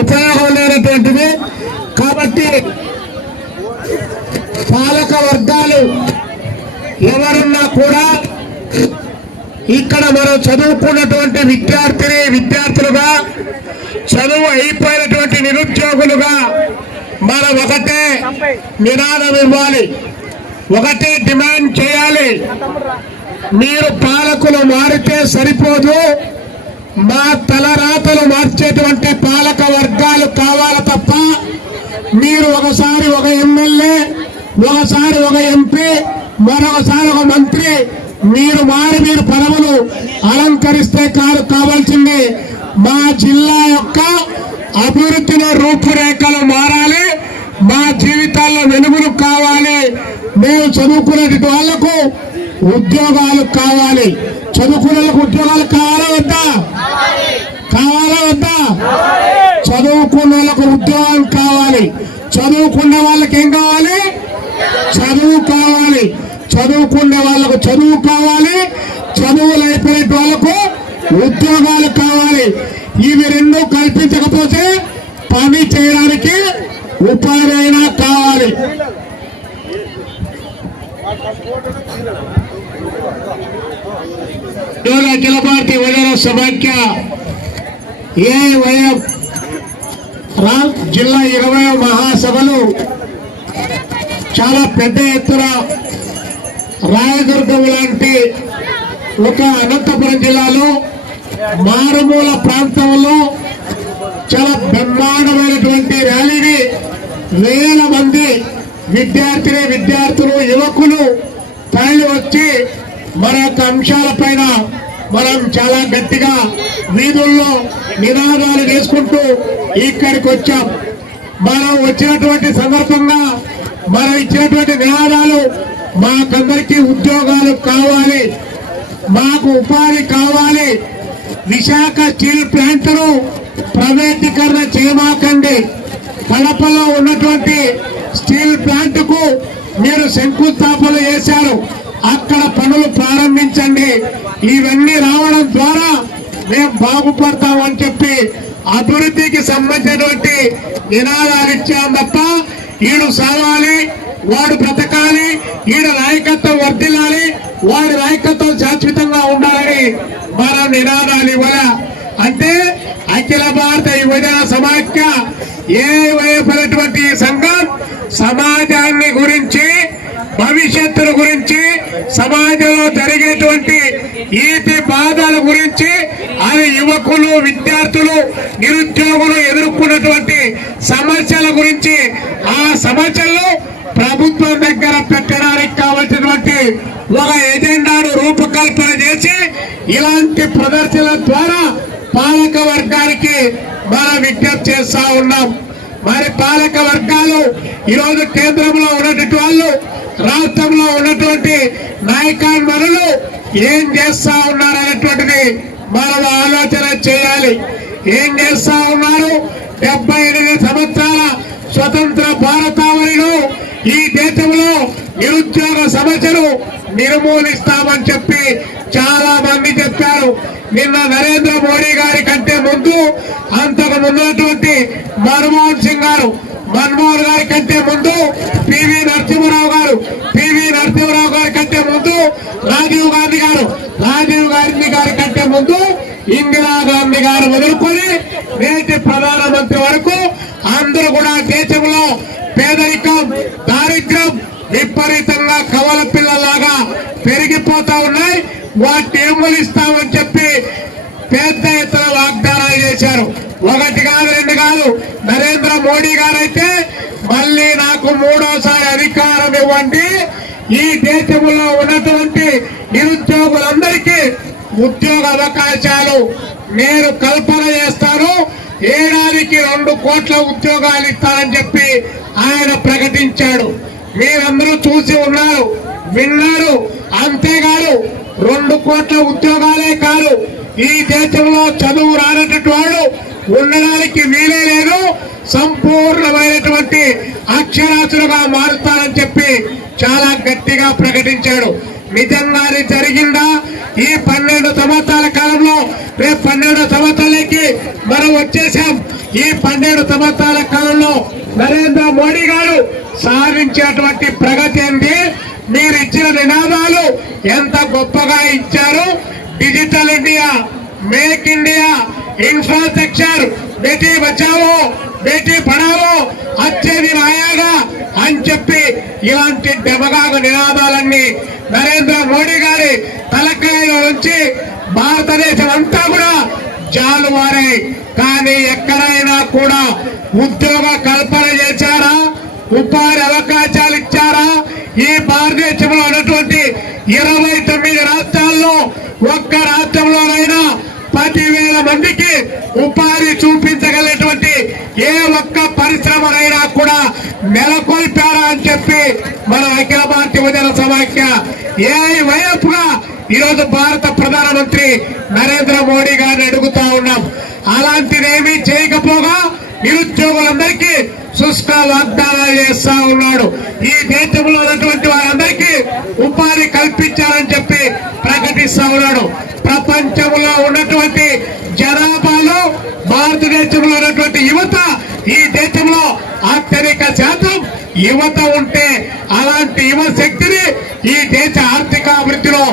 ఉపయోగం లేనటువంటిది కాబట్టి పాలక వర్గాలు ఎవరున్నా కూడా ఇక్కడ మనం చదువుకున్నటువంటి విద్యార్థిని విద్యార్థులుగా చదువు అయిపోయినటువంటి నిరుద్యోగులుగా మనం ఒకటే నినాదం ఇవ్వాలి. ఒకటే డిమాండ్ చేయాలి. మీరు పాలకులు మారితే సరిపోదు. మా తలరాతలు మార్చేటువంటి పాలక వర్గాలు కావాలి తప్ప మీరు ఒకసారి ఒక ఎమ్మెల్యే ఒకసారి ఒక ఎంపీ మరొకసారి ఒక మంత్రి మీరు మారి మీరు పదవులు అలంకరిస్తే కాదు కావాల్సింది మా జిల్లా యొక్క అభివృద్ధిలో రూపురేఖలు మారాలి మా జీవితాల్లో వెలుగులు కావాలి. మేము చదువుకునే వాళ్ళకు ఉద్యోగాలు కావాలి. చదువుకునే వాళ్ళకు ఉద్యోగాలు కావాలా వద్దా? కావాలా వద్దా? చదువుకున్న వాళ్ళకు ఉద్యోగాలు కావాలి. చదువుకున్న వాళ్ళకి ఏం కావాలి? చదువు కావాలి. చదువుకునే వాళ్ళకు చదువు కావాలి. చదువులు అయిపోయిన వాళ్ళకు ఉద్యోగాలు కావాలి. ఇవి రెండు కల్పించకపోతే పని చేయడానికి ఉపాధి అయినా కావాలి. డోల అఖిల భారతీయ వజన సమాఖ్య ఏ జిల్లా ఇరవై మహాసభలు. చాలా పెద్ద ఎత్తున రాయదుర్గం లాంటి ఒక అనంతపురం జిల్లాలో మారుమూల ప్రాంతంలో చాలా బ్రహ్మాండమైనటువంటి ర్యాలీని వేల మంది విద్యార్థిని విద్యార్థులు యువకులు తరలి వచ్చి మన యొక్క అంశాలపైన మనం చాలా గట్టిగా వీధుల్లో నినాదాలు చేసుకుంటూ ఇక్కడికి వచ్చాం. మనం వచ్చినటువంటి సందర్భంగా మనం ఇచ్చినటువంటి నినాదాలు మాకందరికీ ఉద్యోగాలు కావాలి మాకు ఉపాధి కావాలి. విశాఖ స్టీల్ ప్లాంట్ను ప్రైవేటీకరణ చేయమాకండి. కడపలో ఉన్నటువంటి స్టీల్ ప్లాంట్కు మీరు శంకుస్థాపన చేశారు. అక్కడ పనులు ప్రారంభించండి. ఇవన్నీ రావడం ద్వారా మేము బాగుపడతామని చెప్పి అభివృద్ధికి సంబంధించినటువంటి నినాదాలు ఇచ్చాం తప్ప ఈడు సావాలి వాడు బ్రతకాలి ఈడ నాయకత్వం వర్ధిల్లాలి వాడి నాయకత్వం శాశ్వతంగా ఉండాలని మనం నినాదాలు ఇవ్వాల. అంటే అఖిల భారత యువజన సమాఖ్య ఏ వైపునటువంటి సంఘం గురించి సమాజంలో జరిగేటువంటి ఈతి బాధల గురించి అది యువకులు విద్యార్థులు నిరుద్యోగులు ఎదుర్కొన్నటువంటి సమస్యల గురించి ఆ సమస్యలను ప్రభుత్వం దగ్గర పెట్టడానికి కావలసినటువంటి ఒక ఎజెండాను రూపకల్పన చేసి ఇలాంటి ప్రదర్శనల ద్వారా పాలక వర్గానికి మనం విజ్ఞప్తి చేస్తా ఉన్నాం. మరి పాలక వర్గాలు ఈరోజు కేంద్రంలో ఉన్నటువంటి వాళ్ళు రాష్ట్రంలో ఉన్నటువంటి నాయకులు ఏం చేస్తా ఉన్నారు అనేటువంటిది మనం ఆలోచన చేయాలి. ఏం చేస్తా ఉన్నారు? డెబ్బై ఎనిమిది సంవత్సరాల స్వతంత్ర భారతావనిలో ఈ దేశంలో నిరుద్యోగ సమస్యను నిర్మూలిస్తామని చెప్పి చాలా మంది చెప్పారు. నిన్న నరేంద్ర మోడీ గారి కంటే ముందు అంతకు ముందున్నటువంటి మన్మోహన్ సింగ్ గారు మన్మోహన్ గారి కంటే ముందు పివి నరసింహరావు గారు పివి నరసింహరావు గారి కంటే ముందు రాజీవ్ గాంధీ గారు. రాజీవ్ గాంధీ గారి కంటే ముందు ఇందిరా గాంధీ గారు మొదలుకొని నేటి ప్రధానమంత్రి వరకు అందరూ కూడా దేశంలో పేదరికం దారిద్ర్యం విపరీతంగా కవల పిల్లలాగా పెరిగిపోతా ఉన్నాయి. వాటిని ఏమలిస్తామని చెప్పి పెద్ద ఎత్తున వాగ్దానాలు చేశారు. ఒకటి కాదు రెండు కాదు. నరేంద్ర మోడీ గారైతే మళ్ళీ నాకు మూడోసారి అధికారం ఇవ్వండి. ఈ దేశంలో ఉన్నటువంటి నిరుద్యోగులందరికీ ఉద్యోగ అవకాశాలు నేను కల్పన చేస్తాను. ఏడాదికి రెండు కోట్ల ఉద్యోగాలు ఇస్తానని చెప్పి ఆయన ప్రకటించాడు. మీరందరూ చూసి ఉన్నారు విన్నారు. అంతేకాదు రెండు కోట్ల ఉద్యోగాలే కాదు ఈ దేశంలో చదువు రానటువంటి వాళ్ళు ఉండడానికి వీలే లేదు. సంపూర్ణమైనటువంటి అక్షరాస్యులుగా మారుతారని చెప్పి చాలా గట్టిగా ప్రకటించాడు. నిజంగానే జరిగిందా? ఈ పన్నెండు సంవత్సరాల కాలంలో రేపు పన్నెండు సంవత్సరాలకి మనం వచ్చేసాం. ఈ పన్నెండు సంవత్సరాల కాలంలో నరేంద్ర మోడీ గారు సాధించేటువంటి ప్రగతి ఏంటి మీరు ఇచ్చిన నినాదాలు ఎంత గొప్పగా ఇచ్చారు? Digital India make India infrastructure Beti Bachao Beti Padhao అచ్చేది రాయాగా అని చెప్పి ఇలాంటి డెమగాగ నినాదాలన్నీ నరేంద్ర మోడీ గారి తలకాయలో నుంచి భారతదేశం అంతా కూడా జాలువారాయి కానీ ఎక్కడైనా కూడా ఉద్యోగ కల్పన చేశారా? ఉపాధి అవకాశాలు ఇచ్చారా? ఈ భారతదేశంలో ఉన్నటువంటి ఇరవై తొమ్మిది రాష్ట్రాల్లో ఒక్క రాష్ట్రంలోనైనా పదివేల మందికి ఉపాధి చూపించగలిగినటువంటి ఏ ఒక్క పరిశ్రమనైనా కూడా నెలకొల్పారా అని చెప్పి మన అఖిల భారతీయ యువజన సమాఖ్య ఏ వైపుగా ఈరోజు భారత ప్రధానమంత్రి నరేంద్ర మోడీ గారిని అడుగుతా ఉన్నాం. అలాంటిదేమీ చేయకపోగా నిరుద్యోగులందరికీ శుష్క వాగ్దానాలు చేస్తా ఉన్నాడు. ఈ దేశంలో ఉన్నటువంటి వారందరికీ ఉపాధి కల్పించాలని చెప్పి ప్రకటిస్తా ఉన్నాడు. ప్రపంచంలో ఉన్నటువంటి జనాభాలో భారతదేశంలో ఉన్నటువంటి యువత ఈ దేశంలో అత్యధిక శాతం యువత ఉంటే అలాంటి యువ శక్తిని ఈ దేశ ఆర్థిక అభివృద్ధిలో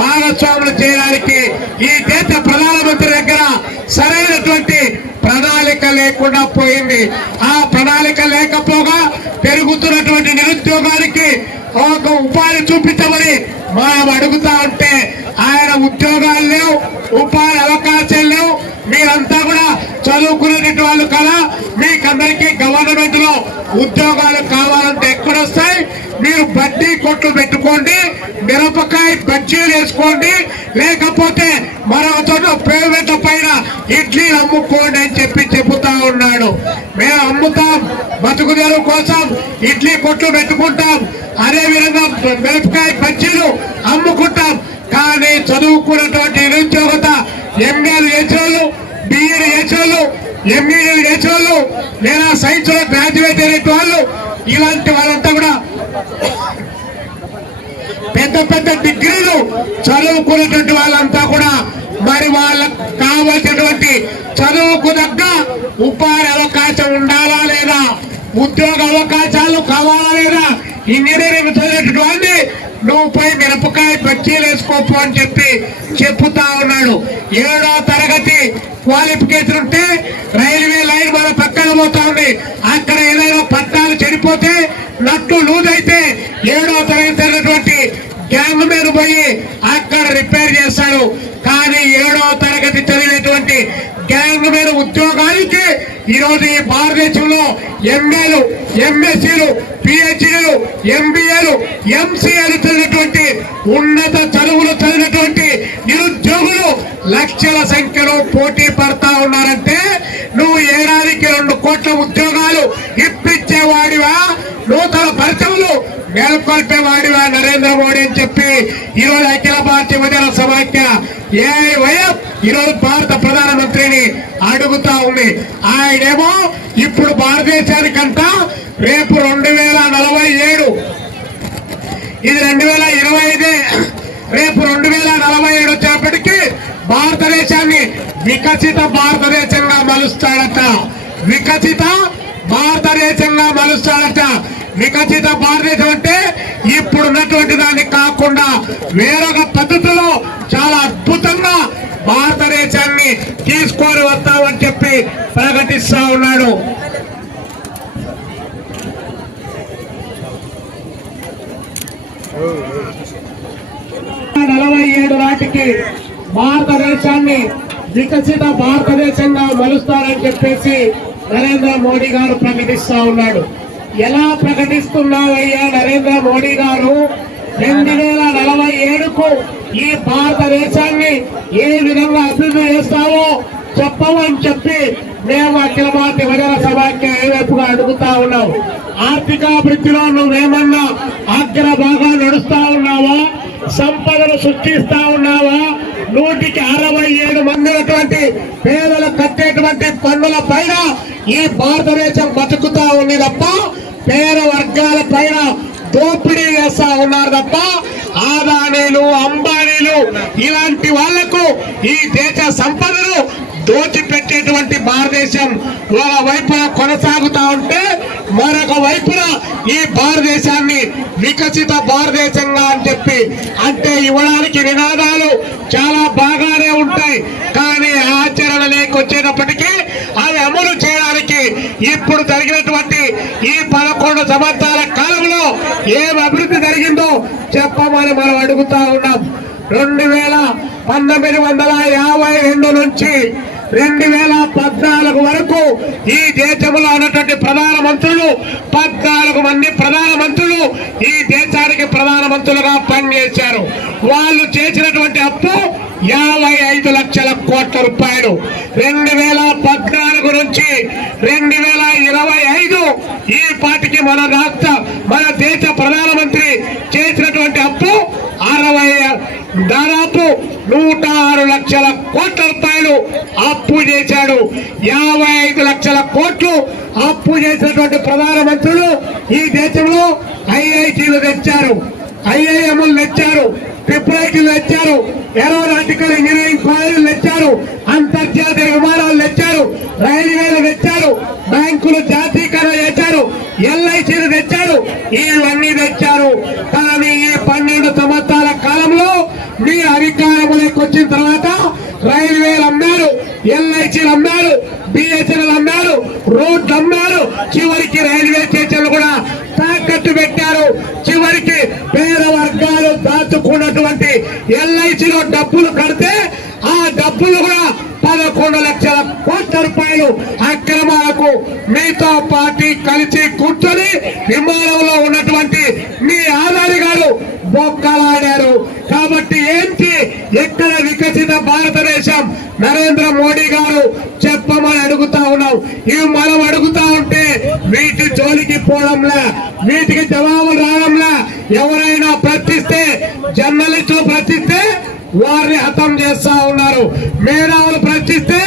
భాగస్వాములు చేయడానికి ఈ దేశ ప్రధానమంత్రి దగ్గర సరైనటువంటి లేకుండా పోయింది. ఆ ప్రణాళిక లేకపోగా పెరుగుతున్నటువంటి నిరుద్యోగానికి ఒక ఉపాధి చూపించమని మనం అడుగుతా ఉంటే ఆయన ఉద్యోగాలు లేవు ఉపాధి అవకాశాలు లేవు. మీరంతా కూడా చదువుకునేటువంటి వాళ్ళు కదా. మీకందరికీ గవర్నమెంట్లో ఉద్యోగాలు కావాలంటే మీరు కొట్లు పెట్టుకోండి మిరపకాయ బజ్జీలు వేసుకోండి లేకపోతే మరొకతో పేమెంట్ ప్రైవేట్ పైన ఇడ్లీలు అమ్ముకోండి అని చెప్పి చెబుతా ఉన్నాడు. మేము అమ్ముతాం బతుకుదేరు కోసం ఇడ్లీ కొట్లు పెట్టుకుంటాం అదేవిధంగా మిరపకాయ బజ్జీలు అమ్ముకుంటాం. కానీ చదువుకున్నటువంటి నిరుద్యోగత ఎంఏలు చేసేవాళ్ళు బిఈడి చేసేవాళ్ళు ఎంఈడీలు చేసేవాళ్ళు లేదా సైన్స్లో గ్రాడ్యుయేట్ అయిన వాళ్ళు ఇలాంటి వాళ్ళంతా కూడా పెద్ద పెద్ద డిగ్రీలు చదువుకున్నటువంటి వాళ్ళంతా కూడా మరి వాళ్ళకు కావలసినటువంటి చదువుకు తగ్గ ఉపాధి అవకాశం ఉండాలా లేదా? ఉద్యోగ అవకాశాలు కావాలా లేదా? ఇంజనీరింగ్ చదివేటువంటి నువ్వు పోయి మిరపకాయ బజ్జీలు వేసుకోపో అని చెప్పి చెప్పుతా ఉన్నాడు. ఏడో తరగతి క్వాలిఫికేషన్ ఉంటే రైల్వే లైన్ మన పక్కన పోతా ఉంది. అక్కడ ఏదైనా పట్టాలు చెడిపోతే నట్టు లూజ్ అయితే ఏడో తరగతి గ్యాంగ్ మీద పోయి అక్కడ రిపేర్ చేస్తాడు. కానీ ఏడో తరగతి చదివినటువంటి గ్యాంగ్ మీద ఉద్యోగానికి ఈరోజు ఈ భారతదేశంలో ఎంఏలు ఎంఎస్సీలు పిహెచ్డీలు ఎంబీఏలు ఎంసీఏలు చదివినటువంటి ఉన్నత చదువులు చదివినటువంటి నిరుద్యోగులు లక్షల సంఖ్యలో పోటీ పడతా ఉన్నారంటే నువ్వు ఏడాదికి రెండు కోట్ల ఉద్యోగాలు ఇప్పించేవాడివా? నూతన పరిశ్రమలు నెలకొల్పేవాడివా నరేంద్ర మోడీ అని చెప్పి ఈరోజు అఖిల భారతీయ యువజన సమాఖ్య ఏఐవైఎఫ్ ఈరోజు భారత ప్రధానమంత్రిని అడుగుతా ఉంది. ఆయనేమో ఇప్పుడు భారతదేశానికంట రేపు రెండు వేల నలభై ఏడు ఇది రెండు వేల ఇరవై ఐదే రేపు రెండు వేల నలభై ఏడు వచ్చేప్పటికీ భారతదేశాన్ని వికసిత భారతదేశంగా మలుస్తాడట. వికసిత భారతదేశంగా మలుస్తాడట వికసిత భారతదేశం అంటే ఇప్పుడు ఉన్నటువంటి దాన్ని కాకుండా వేరొక పద్ధతిలో చాలా అద్భుతంగా భారతదేశాన్ని తీసుకొని వస్తామని చెప్పి ప్రకటిస్తా ఉన్నాడు. నలభై ఏడు నాటికి భారతదేశాన్ని వికసిత భారతదేశంగా మలుస్తారని చెప్పేసి నరేంద్ర మోడీ గారు ప్రకటిస్తా ఉన్నాడు. ఎలా ప్రకటిస్తున్నావయ్యా నరేంద్ర మోడీ గారు? రెండు వేల నలభై ఏడుకు ఈ భారతదేశాన్ని ఏ విధంగా అభివృద్ధి చేస్తావో చెప్పమని చెప్పి మేము అఖిల భారత విభజన సమాఖ్య ఏవైపుగా అడుగుతా ఉన్నాం. ఆర్థికాభివృద్ధిలో నువ్వేమన్నా అగ్ర బాగా నడుస్తా ఉన్నావా? సంపదను సృష్టిస్తా ఉన్నావా? నూటికి అరవై ఏడు మంది ఉన్నటువంటి పేదలు కట్టేటువంటి పన్నుల పైన ఈ భారతదేశం బతుకుతా ఉంది తప్ప పేద వర్గాల పైన దోపిడీ చేస్తా ఉన్నారు తప్ప ఆదానీలు అంబానీలు ఇలాంటి వాళ్ళకు ఈ దేశ సంపదను దోచిపెట్టేటువంటి భారతదేశం ఒక వైపున కొనసాగుతా ఉంటే మరొక వైపున ఈ భారతదేశాన్ని వికసిత భారతదేశంగా అని చెప్పి అంటే ఇవ్వడానికి నినాదాలు చాలా బాగానే ఉంటాయి. కానీ ఆచరణ లేకొచ్చేటప్పటికీ అవి అమలు చేయడానికి ఇప్పుడు జరిగినటువంటి ఈ పదకొండు సంవత్సరాల కాలంలో ఏం అభివృద్ధి జరిగిందో చెప్పమని మనం అడుగుతా ఉన్నాం. రెండు వేల పంతొమ్మిది వందల యాభై రెండు నుంచి రెండు వేల పద్నాలుగు వరకు ఈ దేశంలో ఉన్నటువంటి ప్రధాన మంత్రులు పద్నాలుగు మంది ప్రధాన మంత్రులు ఈ దేశానికి ప్రధాన మంత్రులుగా పనిచేశారు. వాళ్ళు చేసినటువంటి అప్పు యాభై ఐదు లక్షల కోట్ల రూపాయలు. రెండు వేల పద్నాలుగు నుంచి రెండు వేల ఇరవై ఐదు ఈ పాటికి మన రాష్ట్ర మన దేశ ప్రధానమంత్రి చేసినటువంటి అప్పు అరవై దాదాపు నూట ఆరు లక్షల కోట్ల రూపాయలు అప్పు చేశాడు. యాభై ఐదు లక్షల కోట్లు అప్పు చేసినటువంటి ప్రధానమంత్రులు ఈ దేశంలో ఐఐటీలు తెచ్చారు. ఐఐఎంలు తెచ్చారు. ట్రిపుల్ తెచ్చారు. ఏరోనాటికల్ ఇంజనీరింగ్ కాలేజీలు తెచ్చారు. అంతర్జాతీయ విమానాలు తెచ్చారు. రైల్వేలు తెచ్చారు. బ్యాంకులు జాతీయకరణ చేశారు. ఎల్ఐసీలు తెచ్చారు. ఇవన్నీ తెచ్చారు. కానీ ఈ పన్నెండు సంవత్సరాల కాలంలో మీ అధికారంలోకి వచ్చిన తర్వాత రైల్వేలు అమ్మారు ఎల్ఐసీలు అమ్మారు బిఎస్ఎన్ఎల్ అమ్మారు రోడ్లు అమ్మారు. చివరికి రైల్వే స్టేషన్లు కూడా తాకట్టు పెట్టారు. చివరికి పేద వర్గాలు దాచుకున్నటువంటి ఎల్ఐసిలో డబ్బులు కడితే ఆ డబ్బులు కూడా పదకొండు లక్షల కోట్ల రూపాయలు అక్రమాలకు మీతో పార్టీ కలిసి కూర్చొని విమానంలో ఉన్నటువంటి మీ ఆదాని గారు బొక్కలాడారు. కాబట్టి ఏంటి? ఎక్కడ వికసిత భారతదేశం? నరేంద్ర మోడీ గారు చెప్పమని అడుగుతా ఉన్నాం. ఇవి మనం అడుగుతా ఉంటే వీటి జోలికి పోవడంలా వీటికి జవాబు రావడంలా ఎవరైనా ప్రశ్నిస్తే జర్నలిస్టులు ప్రశ్నిస్తే వారిని హతం చేస్తా ఉన్నారు. మేధావులు ప్రశ్నిస్తే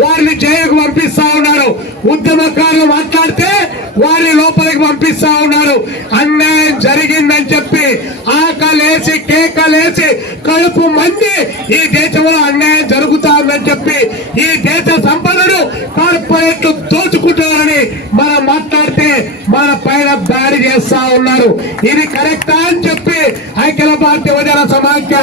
వారిని జైలుకు పంపిస్తా ఉన్నారు. ఉద్యమకారులు మాట్లాడితే వారిని లోపలికి పంపిస్తా ఉన్నారు. అన్యాయం జరిగిందని చెప్పి ఆకలేసి కేకలేసి కడుపు మంది ఈ దేశంలో అన్యాయం జరుగుతా ఉందని చెప్పి ఈ దేశ సంపదను కార్పొరేట్లు దోచుకుంటున్నారని మనం మాట్లాడితే మన పైన దాడి చేస్తా ఉన్నారు. ఇది కరెక్టా అని చెప్పి అఖిల భారతీయ సమాఖ్య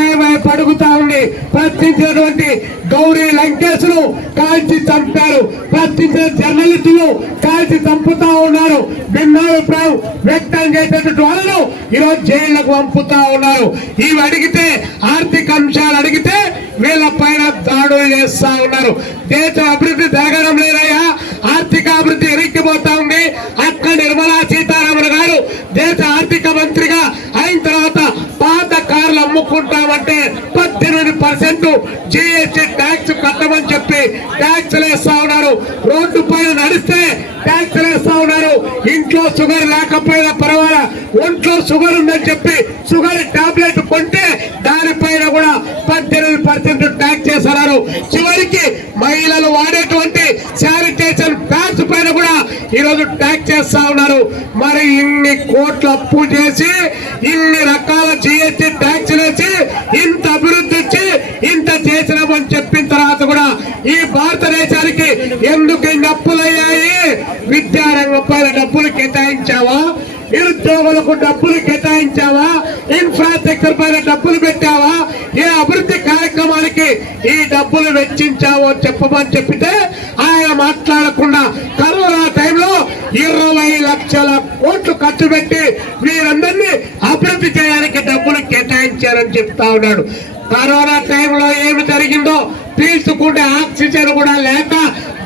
ఏమై పడుగుతా ఉంది ప్రశ్నించినటువంటి గౌరీ లంకేశ్ను కాల్చి చంపారు. ప్రశ్నించిన జర్నలిస్టులు కాల్చి చంపుతా ఉన్నారు. భిన్నాభిప్రాయం వ్యక్తం చేసేటువంటి వాళ్ళను ఈరోజు జైళ్ళకు పంపుతా ఉన్నారు. ఇవి అడిగితే ఆర్థిక అంశాలు అడిగితే వీళ్ళ పైన దాడులు చేస్తా ఉన్నారు. దేశ అభివృద్ధి జరగడం లేదయ్యా. ఆర్థిక అభివృద్ధి ఎరిక్కిపోతా ఉంది. అక్కడ నిర్మలా సీతారామన్ గారు దేశ ఆర్థిక మంత్రిగా అయిన తర్వాత పాత కార్లు అమ్ముకుంటామంటే పద్దెనిమిది పర్సెంట్ జిఎస్టి ట్యాక్స్ కట్టమని చెప్పి ట్యాక్స్ వేస్తా ఉన్నారు. రోడ్డు పైన నడిస్తే ట్యాక్స్ వేస్తా ఉన్నారు. ఇంట్లో షుగర్ లేకపోయినా పర్వాలా ఒంట్లో షుగర్ ఉందని చెప్పి షుగర్ టాబ్లెట్ కొంటే దానిపైన కూడా పద్దెనిమిది పర్సెంట్ ట్యాక్స్ చేస్తున్నారు. చివరికి మహిళలు వాడేటువంటి శానిటేషన్ ప్యాడ్స్ పైన కూడా ఈరోజు ట్యాక్స్ చేస్తా ఉన్నారు. మరి ఇన్ని కోట్ల అప్పు చేసి ఇన్ని రకాల జిఎస్టీ ట్యాక్స్ వేసి ఇంత అభివృద్ధి ఇచ్చి ఇంత చేసినామని చెప్పిన తర్వాత కూడా ఈ భారతదేశానికి ఎందుకు ఇన్ని అప్పులయ్యాయి? విద్యారంగం పైన డబ్బులు కేటాయించావా? నిరుద్యోగులకు డబ్బులు కేటాయించావా? ఇన్ఫ్రాస్ట్రక్చర్ పైన డబ్బులు పెట్టావా? ఏ అభివృద్ధి కార్యక్రమానికి ఈ డబ్బులు వెచ్చించావో చెప్పమని చెప్పితే ఆయన మాట్లాడకుండా కరోనా టైంలో ఇరవై లక్షల కోట్లు ఖర్చు పెట్టి వీరందరినీ అభివృద్ధి చేయడానికి డబ్బులు కేటాయించారని చెప్తా ఉన్నాడు. కరోనా టైంలో ఏమి జరిగిందో పీల్చుకుంటే ఆక్సిజన్ కూడా లేక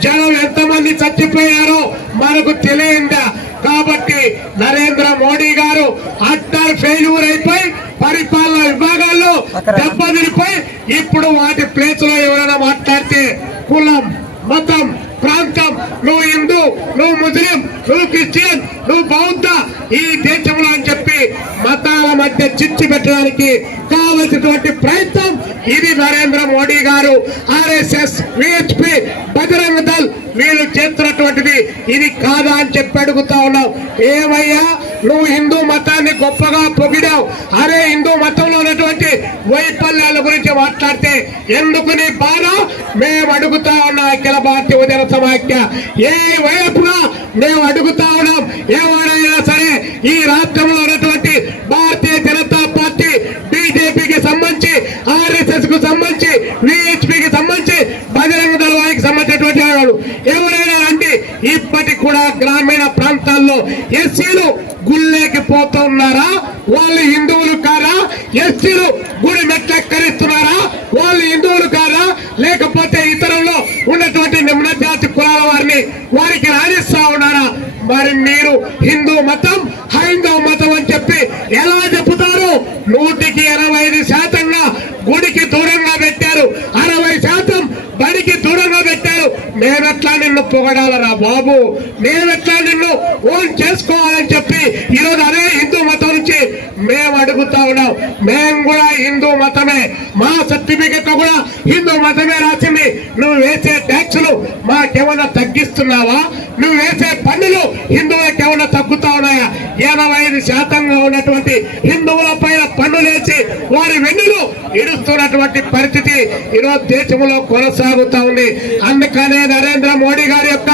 జనం ఎంతమంది చచ్చిపోయారో మనకు తెలియందా? కాబట్టి నరేంద్ర మోడీ గారు అట్టర్ ఫెయిల్యూర్ అయిపోయి పరిపాలన విభాగాల్లో దెబ్బతిరిపోయి ఇప్పుడు వాటి ప్లేస్లో ఎవరైనా మాట్లాడితే కులం మతం ప్రాంతం నువ్వు హిందూ నువ్వు ముస్లిం నువ్వు క్రిస్టియన్ నువ్వు బౌద్ధ ఈ దేశంలో అని చెప్పి మతాల మధ్య చిచ్చు పెట్టడానికి కావలసినటువంటి ప్రయత్నం ఇది నరేంద్ర మోడీ గారు ఆర్ఎస్ఎస్ విహెచ్పి బజరంగ దళ్ వీళ్ళు చేస్తున్నటువంటిది. ఇది కాదా అని చెప్పి అడుగుతా ఉన్నావు ఏమయ్యా నువ్వు హిందూ మతాన్ని గొప్పగా పొగిడావు. అరే హిందూ మతంలో ఉన్నటువంటి వైఫల్యాల గురించి మాట్లాడితే ఎందుకు నీ బాధ? మేము అడుగుతా ఉన్నాం అఖిల భారతీయ ఉదయ సమాఖ్య ఏ వైపుగా మేము అడుగుతా ఉన్నాం? ఎవరైనా సరే ఈ రాష్ట్రంలో ఉన్నటువంటి భారతీయ జనతా పార్టీ వైసీపీకి సంబంధించి ఆర్ఎస్ఎస్కు సంబంధించి విహెచ్పికి సంబంధించి బహిరంగ దళవానికి సంబంధించినటువంటి వాళ్ళు ఎవరైనా అంటే ఇప్పటికి కూడా గ్రామీణ ప్రాంతాల్లో ఎస్సీలు గుళ్ళేకి పోతున్నారా? వాళ్ళు హిందువులు కారా? ఎస్సీలు గుడి మెట్లెక్కరిస్తున్నారా వాళ్ళు హిందువులు కాదా లేకపోతే ఇతరుల్లో ఉన్నటువంటి నిమ్న జాతి కులాల వారిని వారికి రాణిస్తా ఉన్నారా మరి మీరు హిందూ మతం హైందవ మతం అని చెప్పి ఎలా చెబుతారు నూటికి ఎనభై ఐదు శాతంగా గుడికి దూరంగా పెట్టారు అరవై శాతం బడికి దూరంగా పెట్టారు మేమెట్లా నిన్ను బాబు. మేమెట్లా నిన్ను ఓన్ చేసుకోవాలని చెప్పి ఈరోజు అదే హిందూ మతం నుంచి మేము అడుగుతా ఉన్నాం. మేము కూడా హిందూ మతమే. మా సర్టిఫికెట్ కూడా హిందూ మతమే రాసింది. నువ్వు వేసే ట్యాక్సులు మాకేమైనా తగ్గిస్తున్నావా? నువ్వు వేసే పన్నులు హిందువులకు ఏమన్నా తగ్గుతా ఎనభై ఐదు శాతంగా ఉన్నటువంటి హిందువుల పైన పన్నులేసి వారి వెన్నులు ఇడుస్తున్నటువంటి పరిస్థితి ఈరోజు దేశంలో కొనసాగుతా ఉంది. అందుకనే నరేంద్ర మోడీ గారి యొక్క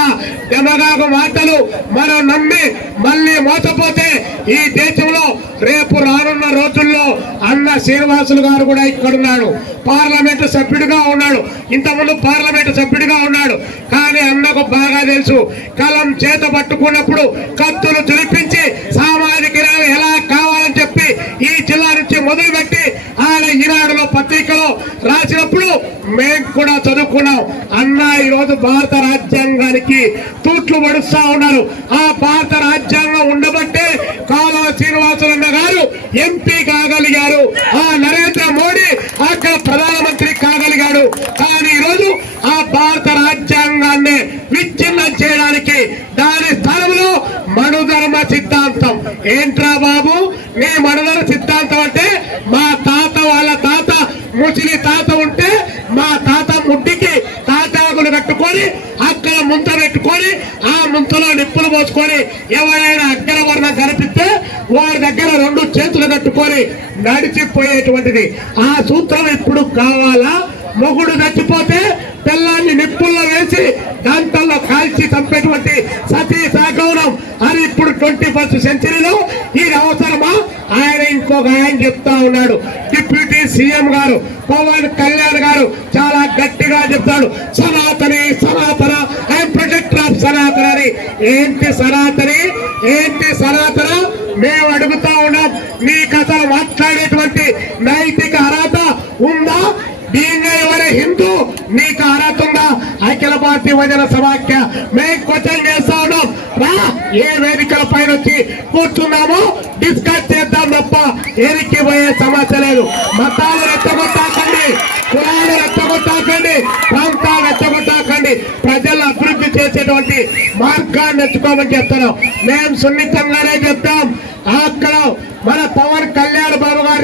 డెమగాగు మాటలు మనం నమ్మి మళ్ళీ మోసపోతే ఈ దేశంలో రేపు రానున్న రోజుల్లో అన్న శ్రీనివాసులు గారు కూడా ఇక్కడ ఉన్నాడు పార్లమెంటు సభ్యుడిగా ఉన్నాడు. ఇంతకుముందు పార్లమెంటు సభ్యుడిగా ఉన్నాడు. కానీ అన్నకు బాగా తెలుసు. కలం చేత పట్టుకున్నప్పుడు కత్తులు తులిపించి సామాజిక ఎలా కావాలని చెప్పి ఈ జిల్లా నుంచి మొదలుపెట్టి ఆయన ఈనాడులో పత్రికలో రాసినప్పుడు మేము కూడా చదువుకున్నాం. అన్న ఈరోజు భారత రాజ్యాంగానికి తూట్లు పడుస్తా ఉన్నారు. ఆ భారత రాజ్యాంగం ఉండబట్టే కాలువ శ్రీనివాసులన్న గారు ఎంపీ కాగలిగారు. ఆ నరేంద్ర మోడీ అక్కడ ప్రధానమంత్రి కాగలిగాడు కానీ ఈరోజు ఆ భారత రాజ్యాంగాన్ని విచ్ఛిన్నం చేయడానికి దాని స్థానంలో మనుధర్మ సిద్ధాంతం. ఏంట్రా బాబు? నీ మనుధర్మ సిద్ధాంతం అంటే మా తాత వాళ్ళ తాత ముసిలి తాత ఉంటే మా తాత ముడ్డికి తాతాకులు పెట్టుకొని అక్కడ ముంత పెట్టుకొని ఆ ముంతలో నిప్పులు పోసుకొని ఎవరైనా అగ్రవర్ణం కనిపిస్తే వారి దగ్గర రెండు చేతులు కట్టుకొని నడిచిపోయేటువంటిది. ఆ సూత్రం ఇప్పుడు కావాలా? మొగుడు చచ్చిపోతే పిల్లాన్ని నిప్పుల్లో వేసి దాంట్లో కాల్చి చంపేటువంటి సతీ సాగౌనం అని ఇప్పుడు ట్వంటీ ఫస్ట్ సెంచరీలో ఇది అవసరమా? ఆయన ఇంకొక ఆయన చెప్తా ఉన్నాడు. డిప్యూటీ సీఎం గారు పవన్ కళ్యాణ్ గారు చాలా గట్టిగా చెప్తాడు సనాతని సనాతన ఐఎమ్ ప్రొటెక్టర్ ఆఫ్ సనాతన అని. ఏంటి సనాతని? ఏంటి సనాతన? మేము అడుగుతా ఉన్నాం మీకు అసలు మాట్లాడేటువంటి నైతిక అర్హత ఉందా? దీన్ని ఎవరి హిందూ నీకు అర్హత ఉందా అఖిల భారతీయ వజన సమాఖ్య మేము క్వశ్చన్ చేస్తా ఉన్నాం రా ఏ వేదికల పైన వచ్చి కూర్చున్నామో డిస్కస్ చేద్దాం తప్ప ఏరికి పోయే సమస్య లేదు. మతాలు రెచ్చగొట్టాకండి కులాలు రెచ్చగొట్టాకండి ప్రాంతాలు రెచ్చగొట్టాకండి. ప్రజలు అభివృద్ధి చేసేటువంటి మార్గాన్ని ఎత్తుకోమని చెప్తున్నాం. మేము సున్నితంగానే చెప్తాం. అక్కడ మన పవన్ కళ్యాణ్ బాబు గారు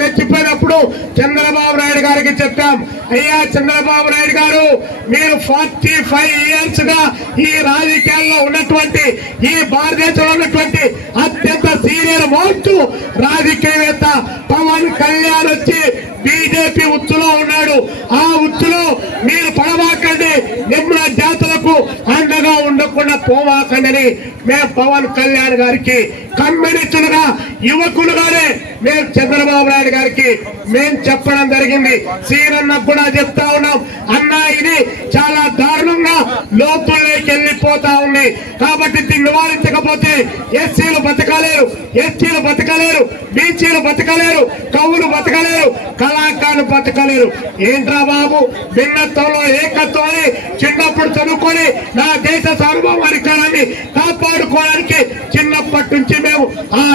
చంద్రబాబు నాయుడు గారికి చెప్పాం. అయ్యా చంద్రబాబు నాయుడు గారు మీరు ఫార్టీ ఫైవ్ ఇయర్స్గా ఈ రాజకీయాల్లో ఉన్నటువంటి ఈ భారతదేశంలో ఉన్నటువంటి అత్యంత సీనియర్ మోస్ట్ రాజకీయవేత్త పవన్ కళ్యాణ్ వచ్చి బీజేపీ ఉచ్చులో ఉన్నాడు. ఆ ఉచ్చులో మీరు పడవాకండి నిమ్న జాతులకు అండగా ఉండకుండా పోవాకండి మేము పవన్ కళ్యాణ్ గారికి కమ్యూనిస్టులుగా యువకులుగానే మేము చంద్రబాబు నాయుడు గారికి మేము చెప్పడం జరిగింది. సీరన్న కూడా చెప్తా ఉన్నాం. అన్నా ఇది చాలా దారుణంగా లోతుల్లోకి వెళ్ళిపోతా ఉంది. కాబట్టి దీన్ని నివారించకపోతే ఎస్సీలు బతకలేరు ఎస్టీలు బతకలేరు బీసీలు బతకలేరు కవులు బతకలేరు కళాకారులు బతకలేరు. ఏంట్రా బాబు? భిన్నత్వంలో ఏకత్వాన్ని చిన్నప్పుడు చదువుకొని నా దేశ సార్వభౌమాధికారాన్ని కాపాడుకోవడానికి చిన్నప్పటి నుంచి మేము ఆ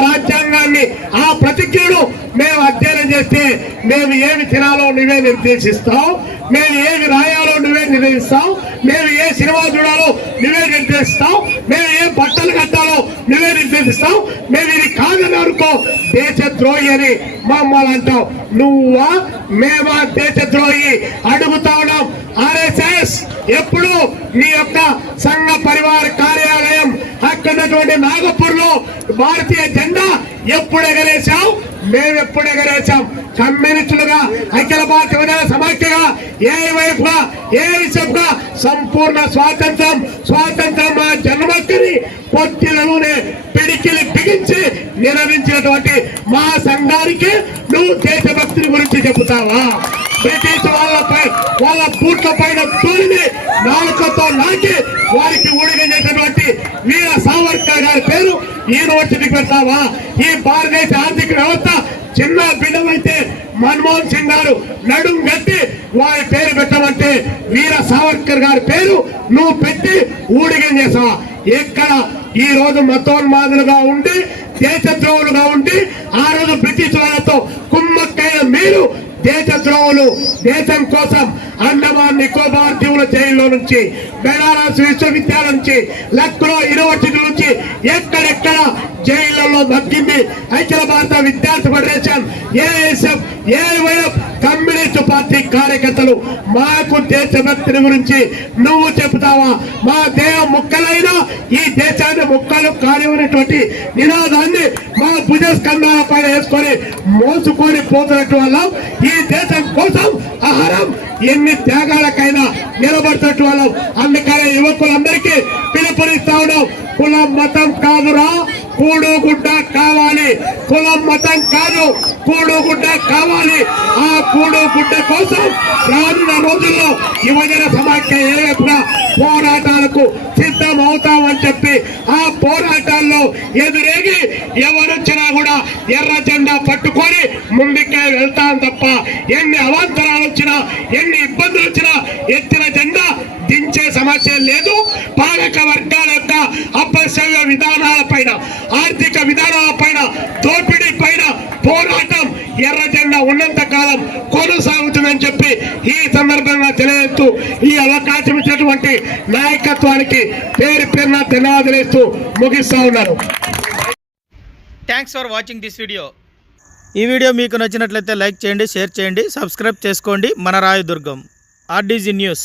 రాజ్యాంగాన్ని ఆ ప్రతిజ్ఞను మేము అధ్యయనం చేస్తే మేము ఏమి తినాలో నువ్వే నిర్దేశిస్తావు మేము ఏమి రాయాలో నువ్వే నిర్ణయిస్తావు మేము ఏ సినిమా చూడాలో నువ్వే నిర్దేశిస్తావు మేము ఏ బట్టలు కట్టాలో నువ్వే నిర్దేశిస్తావు మేము ఇది కా కాదనరుకో దేశద్రోహి అని మమ్మల్ని అంటావు నువ్వా? మేమా? దేశద్రోహి. అడుగుతా ఉన్నాం. ఆర్ఎస్ఎస్ ఎప్పుడు మీ యొక్క సంఘ పరివార కార్యాలయం అక్కడ నాగపూర్లో భారతీయ జెండా ఎప్పుడు ఎగరేశావు? మేము ఎప్పుడు ఎగరేసాం కమ్యూనిస్టులుగా అఖిల భారత సమాఖ్యగా ఏ వైపుగా ఏ విషయంగా సంపూర్ణ స్వాతంత్రం స్వాతంత్రం మా జన్మక్కని పొత్తిలలోనే పిడికిలి బిగించి నిలవించినటువంటి మా సంఘానికి నువ్వు దేశభక్తిని గురించి చెబుతావా? బ్రిటిష్ వాళ్ళపై వాళ్ళ బూట్ల పైన తోలిని నాలుకతో నాకి వారికి ఊడిగేటటువంటి వీర సావర్కర్ గారి ఈ యూనివర్సిటీకి పెడతావా? ఈ భారతదేశ ఆర్థిక వ్యవస్థ చిన్న బిడ్డమైతే మన్మోహన్ సింగ్ గారు నడుం గట్టి వారి పేరు పెట్టమంటే వీర సావర్కర్ గారి పేరు నువ్వు పెట్టి ఊడిగం చేసావా? ఎక్కడ ఈ రోజు మతోన్మాదులుగా ఉండి దేశద్రోహులుగా ఉండి ఆ రోజు బ్రిటిష్ వాళ్ళతో కుమ్మక్కైన మీరు దేశద్రోహులు దేశం కోసం అండమాన్ నికోబార్ దీవుల జైల్లో నుంచి బెనారస్ విశ్వవిద్యాలయం నుంచి లక్నో యూనివర్సిటీ నుంచి ఎక్కడెక్కడ జైళ్ళలో దక్కింది Akhila Bharata Vidyarthi federation ASF AYF communist party కార్యకర్తలు మాకు దేశభక్తిని గురించి నువ్వు చెబుతావా? మా దేహ ముక్కలైనా ఈ దేశాన్ని ముక్కలు కానివ్వనటువంటి నినాదాన్ని మా భుజ స్కంధాల పైన వేసుకొని మోసుకొని పోతున్నట్టు వల్ల ఈ దేశం కోసం ఆహారం ఎన్ని త్యాగాలకైనా నిలబడుతున్నట్టు వాళ్ళం అందుకనే యువకులందరికీ పిలుపునిస్తా ఉన్నాం. కులం మతం కాదురా. కూడు గుడ్డ కావాలి. కులం మతం కాదు. కూడు గుడ్డ కావాలి. ఆ కూడు గుడ్డ కోసం రానున్న రోజుల్లో యువజన సమాఖ్య ఏ పోరాటాలకు సిద్ధం అవుతామని చెప్పి ఆ పోరాటాల్లో ఎదురేగి ఎవరొచ్చినా కూడా ఎర్ర జెండా పట్టుకొని ముందుకే వెళ్తాం తప్ప ఎన్ని అవాంతరాలు వచ్చినా ఎన్ని ఇబ్బందులు వచ్చినా ఎత్తిన జెండా దించే సమస్య లేదు. పాలక వర్గాల యొక్క అపసవ్య విధానాల పైన ఆర్థిక విధానాల పైన దోపిడీ పైన పోరాటం ఎర్ర జెండా ఉన్నంత కాలం కొనసాగుతుందని చెప్పి ఈ సందర్భంగా తెలియజేస్తూ ఈ అవకాశం ఇచ్చినటువంటి నాయకత్వానికి పేరు పేరున ధన్యవాదాలు ముగిస్తా ఉన్నారు thanks for watching this video ఈ వీడియో మీకు నచ్చినట్లయితే లైక్ చేయండి షేర్ చేయండి సబ్స్క్రైబ్ చేసుకోండి. మన రాయదుర్గం ఆర్డీజీ న్యూస్.